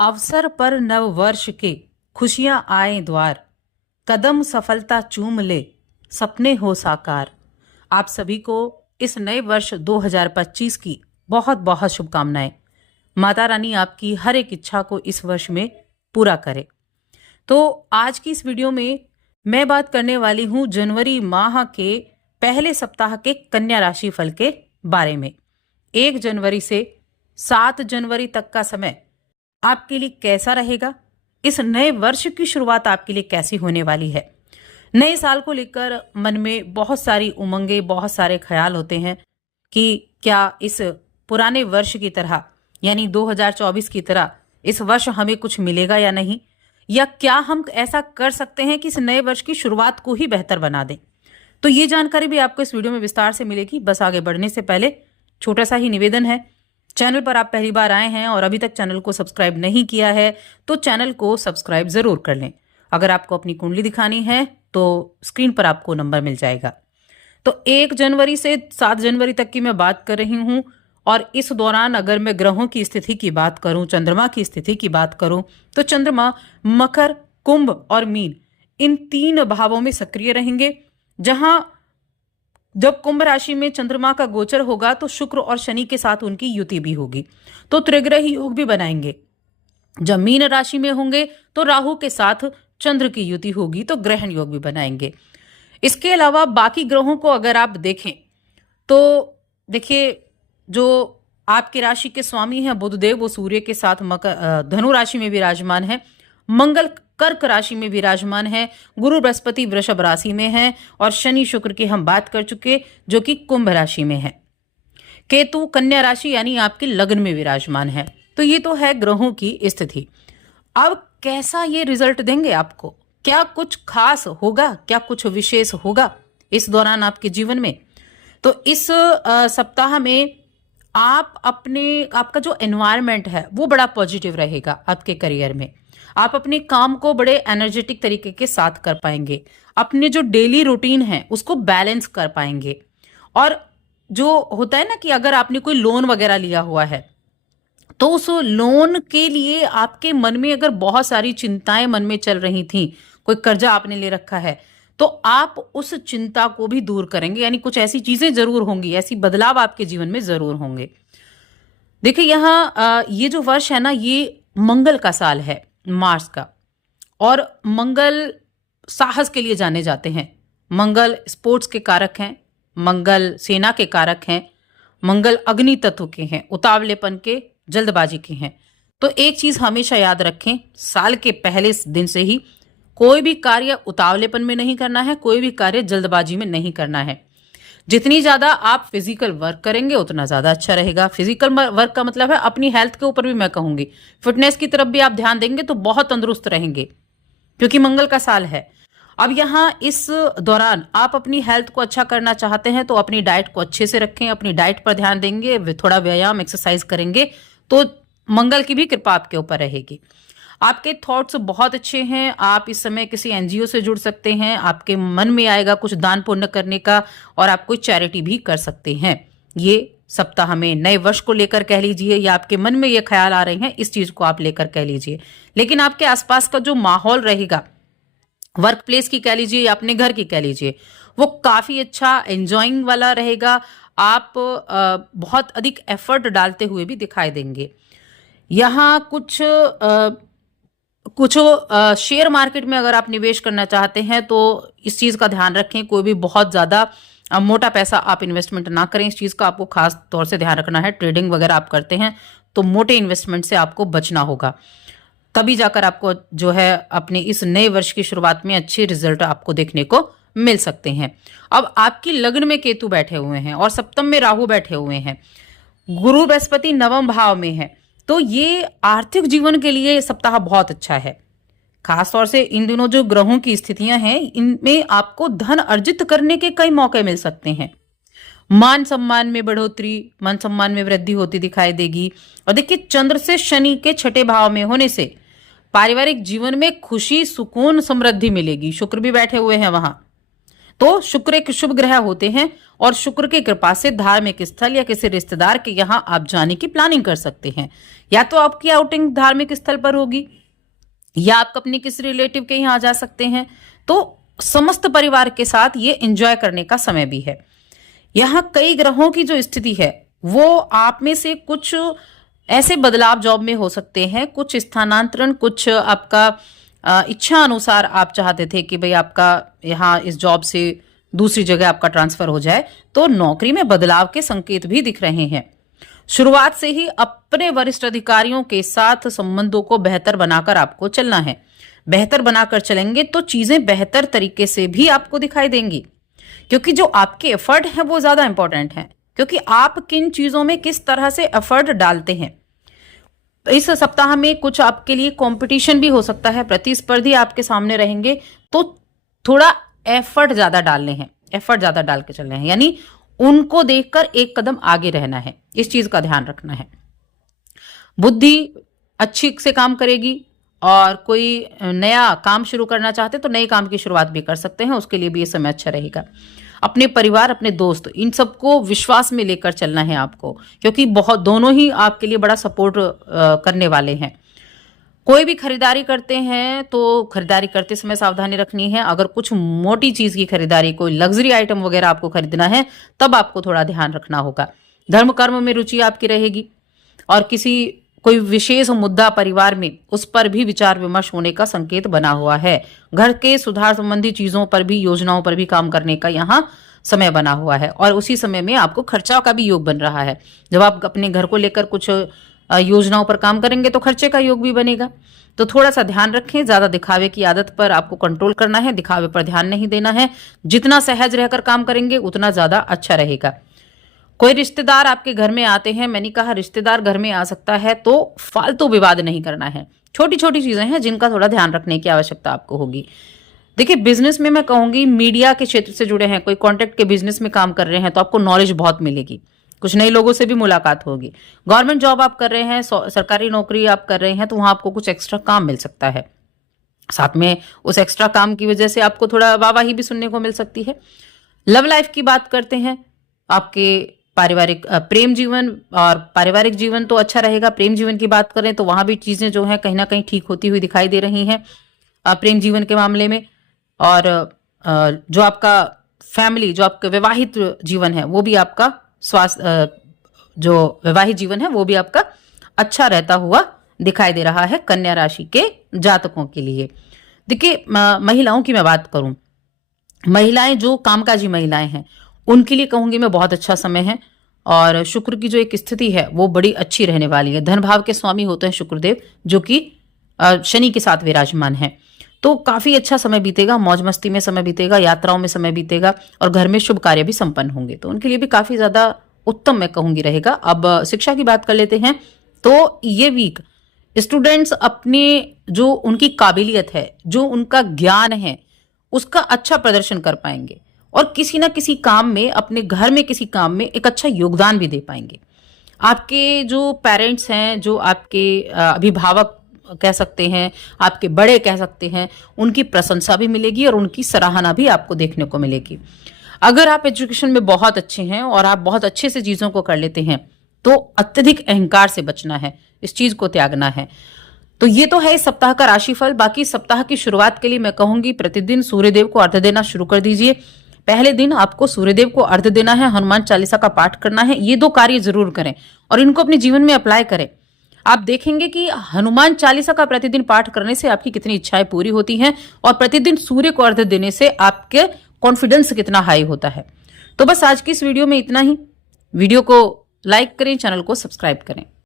अवसर पर नव वर्ष के खुशियां आए द्वार, कदम सफलता चूम ले, सपने हो साकार। आप सभी को इस नए वर्ष 2025 की बहुत बहुत शुभकामनाएं। माता रानी आपकी हर एक इच्छा को इस वर्ष में पूरा करे। तो आज की इस वीडियो में मैं बात करने वाली हूं जनवरी माह के पहले सप्ताह के कन्या राशि फल के बारे में। 1 जनवरी से 7 जनवरी तक का समय आपके लिए कैसा रहेगा, इस नए वर्ष की शुरुआत आपके लिए कैसी होने वाली है। नए साल को लेकर मन में बहुत सारी उमंगे, बहुत सारे ख्याल होते हैं कि क्या इस पुराने वर्ष की तरह यानी 2024 की तरह इस वर्ष हमें कुछ मिलेगा या नहीं, या क्या हम ऐसा कर सकते हैं कि इस नए वर्ष की शुरुआत को ही बेहतर बना दें। तो ये जानकारी भी आपको इस वीडियो में विस्तार से मिलेगी। बस आगे बढ़ने से पहले छोटा सा ही निवेदन है, चैनल पर आप पहली बार आए हैं और अभी तक चैनल को सब्सक्राइब नहीं किया है तो चैनल को सब्सक्राइब जरूर कर लें। अगर आपको अपनी कुंडली दिखानी है तो स्क्रीन पर आपको नंबर मिल जाएगा। तो 1 जनवरी से 7 जनवरी तक की मैं बात कर रही हूं, और इस दौरान अगर मैं ग्रहों की स्थिति की बात करूं, चंद्रमा की स्थिति की बात करूं, तो चंद्रमा मकर, कुंभ और मीन इन 3 भावों में सक्रिय रहेंगे। जहां जब कुंभ राशि में चंद्रमा का गोचर होगा तो शुक्र और शनि के साथ उनकी युति भी होगी, तो त्रिग्रही योग भी बनाएंगे। जब मीन राशि में होंगे तो राहु के साथ चंद्र की युति होगी, तो ग्रहण योग भी बनाएंगे। इसके अलावा बाकी ग्रहों को अगर आप देखें तो देखिए, जो आपकी राशि के स्वामी हैं बुधदेव, वो सूर्य के साथ धनु राशि में विराजमान है। मंगल कर्क राशि में विराजमान है। गुरु बृहस्पति वृषभ राशि में है, और शनि शुक्र की हम बात कर चुके जो कि कुंभ राशि में है। केतु कन्या राशि यानी आपके लग्न में विराजमान है। तो ये तो है ग्रहों की स्थिति। अब कैसा ये रिजल्ट देंगे आपको, क्या कुछ खास होगा, क्या कुछ विशेष होगा इस दौरान आपके जीवन में। तो इस सप्ताह में आपका जो एनवायरनमेंट है वो बड़ा पॉजिटिव रहेगा। आपके करियर में आप अपने काम को बड़े एनर्जेटिक तरीके के साथ कर पाएंगे। अपने जो डेली रूटीन है उसको बैलेंस कर पाएंगे। और जो होता है ना कि अगर आपने कोई लोन वगैरह लिया हुआ है तो उस लोन के लिए आपके मन में अगर बहुत सारी चिंताएं मन में चल रही थी, कोई कर्जा आपने ले रखा है, तो आप उस चिंता को भी दूर करेंगे। यानी कुछ ऐसी चीजें जरूर होंगी, ऐसी बदलाव आपके जीवन में जरूर होंगे। देखिए यहाँ ये जो वर्ष है ना, ये मंगल का साल है, मार्स का। और मंगल साहस के लिए जाने जाते हैं। मंगल स्पोर्ट्स के कारक हैं, मंगल सेना के कारक हैं, मंगल अग्नि तत्व के हैं, उतावलेपन के, जल्दबाजी के हैं। तो एक चीज हमेशा याद रखें, साल के पहले दिन से ही कोई भी कार्य उतावलेपन में नहीं करना है, कोई भी कार्य जल्दबाजी में नहीं करना है। जितनी ज्यादा आप फिजिकल वर्क करेंगे उतना ज्यादा अच्छा रहेगा। फिजिकल वर्क का मतलब है अपनी हेल्थ के ऊपर भी मैं कहूंगी, फिटनेस की तरफ भी आप ध्यान देंगे तो बहुत तंदुरुस्त रहेंगे, क्योंकि मंगल का साल है। अब यहाँ इस दौरान आप अपनी हेल्थ को अच्छा करना चाहते हैं तो अपनी डाइट को अच्छे से रखें, अपनी डाइट पर ध्यान देंगे, थोड़ा व्यायाम एक्सरसाइज करेंगे तो मंगल की भी कृपा आपके ऊपर रहेगी। आपके थॉट्स बहुत अच्छे हैं। आप इस समय किसी एनजीओ से जुड़ सकते हैं, आपके मन में आएगा कुछ दान पुण्य करने का, और आप कोई चैरिटी भी कर सकते हैं। ये सप्ताह में नए वर्ष को लेकर कह लीजिए, या आपके मन में ये ख्याल आ रहे हैं, इस चीज को आप लेकर कह लीजिए। लेकिन आपके आसपास का जो माहौल रहेगा, वर्क प्लेस की कह लीजिए या अपने घर की कह लीजिए, वो काफी अच्छा एंजॉइंग वाला रहेगा। आप बहुत अधिक एफर्ट डालते हुए भी दिखाई देंगे। यहाँ कुछ शेयर मार्केट में अगर आप निवेश करना चाहते हैं तो इस चीज का ध्यान रखें, कोई भी बहुत ज्यादा मोटा पैसा आप इन्वेस्टमेंट ना करें। इस चीज का आपको खास तौर से ध्यान रखना है। ट्रेडिंग वगैरह आप करते हैं तो मोटे इन्वेस्टमेंट से आपको बचना होगा, तभी जाकर आपको जो है अपने इस नए वर्ष की शुरुआत में अच्छे रिजल्ट आपको देखने को मिल सकते हैं। अब आपकी लग्न में केतु बैठे हुए हैं और सप्तम में राहु बैठे हुए हैं, गुरु बृहस्पति नवम भाव में है, तो ये आर्थिक जीवन के लिए सप्ताह बहुत अच्छा है। खासतौर से इन दिनों जो ग्रहों की स्थितियां हैं, इनमें आपको धन अर्जित करने के कई मौके मिल सकते हैं। मान सम्मान में बढ़ोतरी, मान सम्मान में वृद्धि होती दिखाई देगी। और देखिए, चंद्र से शनि के 6ठे भाव में होने से पारिवारिक जीवन में खुशी, सुकून, समृद्धि मिलेगी। शुक्र भी बैठे हुए हैं वहां, तो शुक्र एक शुभ ग्रह होते हैं और शुक्र की कृपा से धार्मिक स्थल या किसी रिश्तेदार के यहाँ आप जाने की प्लानिंग कर सकते हैं। या तो आपकी आउटिंग धार्मिक स्थल पर होगी या आप अपने किसी रिलेटिव के यहाँ जा सकते हैं। तो समस्त परिवार के साथ ये एंजॉय करने का समय भी है। यहाँ कई ग्रहों की जो स्थिति है वो आप में से कुछ ऐसे बदलाव जॉब में हो सकते हैं, कुछ स्थानांतरण, कुछ आपका इच्छा अनुसार आप चाहते थे कि भाई आपका यहाँ इस जॉब से दूसरी जगह आपका ट्रांसफर हो जाए, तो नौकरी में बदलाव के संकेत भी दिख रहे हैं। शुरुआत से ही अपने वरिष्ठ अधिकारियों के साथ संबंधों को बेहतर बनाकर आपको चलना है। बेहतर बनाकर चलेंगे तो चीजें बेहतर तरीके से भी आपको दिखाई देंगी, क्योंकि जो आपके एफर्ट हैं वो ज्यादा इंपॉर्टेंट हैं, क्योंकि आप किन चीजों में किस तरह से एफर्ट डालते हैं। इस सप्ताह में कुछ आपके लिए कंपटीशन भी हो सकता है, प्रतिस्पर्धी आपके सामने रहेंगे, तो थोड़ा एफर्ट ज्यादा डालने हैं, एफर्ट ज्यादा डाल के चलने हैं, यानी उनको देखकर एक कदम आगे रहना है, इस चीज का ध्यान रखना है। बुद्धि अच्छी से काम करेगी और कोई नया काम शुरू करना चाहते तो नए काम की शुरुआत भी कर सकते हैं, उसके लिए भी ये समय अच्छा रहेगा। अपने परिवार, अपने दोस्त, इन सबको विश्वास में लेकर चलना है आपको, क्योंकि बहुत दोनों ही आपके लिए बड़ा सपोर्ट करने वाले हैं। कोई भी खरीदारी करते हैं तो खरीदारी करते समय सावधानी रखनी है। अगर कुछ मोटी चीज की खरीदारी, कोई लग्जरी आइटम वगैरह आपको खरीदना है, तब आपको थोड़ा ध्यान रखना होगा। धर्म कर्म में रुचि आपकी रहेगी और कोई विशेष मुद्दा परिवार में, उस पर भी विचार विमर्श होने का संकेत बना हुआ है। घर के सुधार संबंधी चीजों पर भी, योजनाओं पर भी काम करने का यहाँ समय बना हुआ है और उसी समय में आपको खर्चा का भी योग बन रहा है। जब आप अपने घर को लेकर कुछ योजनाओं पर काम करेंगे तो खर्चे का योग भी बनेगा। तो थोड़ा सा ध्यान रखें, ज्यादा दिखावे की आदत पर आपको कंट्रोल करना है, दिखावे पर ध्यान नहीं देना है। जितना सहज रहकर काम करेंगे उतना ज्यादा अच्छा रहेगा। कोई रिश्तेदार आपके घर में आते हैं, मैंने कहा रिश्तेदार घर में आ सकता है तो फालतू विवाद नहीं करना है। छोटी छोटी चीजें हैं जिनका थोड़ा ध्यान रखने की आवश्यकता आपको होगी। देखिए, बिजनेस में मैं कहूंगी मीडिया के क्षेत्र से जुड़े हैं, कोई कॉन्ट्रैक्ट के बिजनेस में काम कर रहे हैं तो आपको नॉलेज बहुत मिलेगी, कुछ नए लोगों से भी मुलाकात होगी। गवर्नमेंट जॉब आप कर रहे हैं, सरकारी नौकरी आप कर रहे हैं, तो वहां आपको कुछ एक्स्ट्रा काम मिल सकता है। साथ में उस एक्स्ट्रा काम की वजह से आपको थोड़ा वाहवाही भी सुनने को मिल सकती है। लव लाइफ की बात करते हैं, आपके पारिवारिक प्रेम जीवन और पारिवारिक जीवन तो अच्छा रहेगा। प्रेम जीवन की बात करें तो वहां भी चीजें जो है कहीं ना कहीं ठीक होती हुई दिखाई दे रही हैं प्रेम जीवन के मामले में। और जो आपका फैमिली, जो आपका विवाहित जीवन है वो भी आपका स्वास्थ्य, जो वैवाहिक जीवन है वो भी आपका अच्छा रहता हुआ दिखाई दे रहा है कन्या राशि के जातकों के लिए। देखिए, महिलाओं की मैं बात करूं, महिलाएं जो कामकाजी महिलाएं हैं उनके लिए कहूंगी मैं बहुत अच्छा समय है और शुक्र की जो एक स्थिति है वो बड़ी अच्छी रहने वाली है। धन भाव के स्वामी होते हैं शुक्रदेव, जो कि शनि के साथ विराजमान है, तो काफी अच्छा समय बीतेगा, मौज मस्ती में समय बीतेगा, यात्राओं में समय बीतेगा और घर में शुभ कार्य भी संपन्न होंगे, तो उनके लिए भी काफी ज्यादा उत्तम मैं कहूंगी रहेगा। अब शिक्षा की बात कर लेते हैं, तो ये वीक स्टूडेंट्स अपने जो उनकी काबिलियत है, जो उनका ज्ञान है, उसका अच्छा प्रदर्शन कर पाएंगे और किसी ना किसी काम में, अपने घर में किसी काम में एक अच्छा योगदान भी दे पाएंगे। आपके जो पेरेंट्स हैं, जो आपके अभिभावक कह सकते हैं, आपके बड़े कह सकते हैं, उनकी प्रशंसा भी मिलेगी और उनकी सराहना भी आपको देखने को मिलेगी। अगर आप एजुकेशन में बहुत अच्छे हैं और आप बहुत अच्छे से चीजों को कर लेते हैं तो अत्यधिक अहंकार से बचना है, इस चीज को त्यागना है। तो ये तो है इस सप्ताह का राशिफल। बाकी सप्ताह की शुरुआत के लिए मैं कहूंगी प्रतिदिन सूर्यदेव को अर्घ्य देना शुरू कर दीजिए। पहले दिन आपको सूर्यदेव को अर्घ्य देना है, हनुमान चालीसा का पाठ करना है। ये 2 कार्य जरूर करें और इनको अपने जीवन में अप्लाई करें। आप देखेंगे कि हनुमान चालीसा का प्रतिदिन पाठ करने से आपकी कितनी इच्छाएं पूरी होती हैं और प्रतिदिन सूर्य को अर्घ्य देने से आपके कॉन्फिडेंस कितना हाई होता है। तो बस आज की इस वीडियो में इतना ही। वीडियो को लाइक करें, चैनल को सब्सक्राइब करें।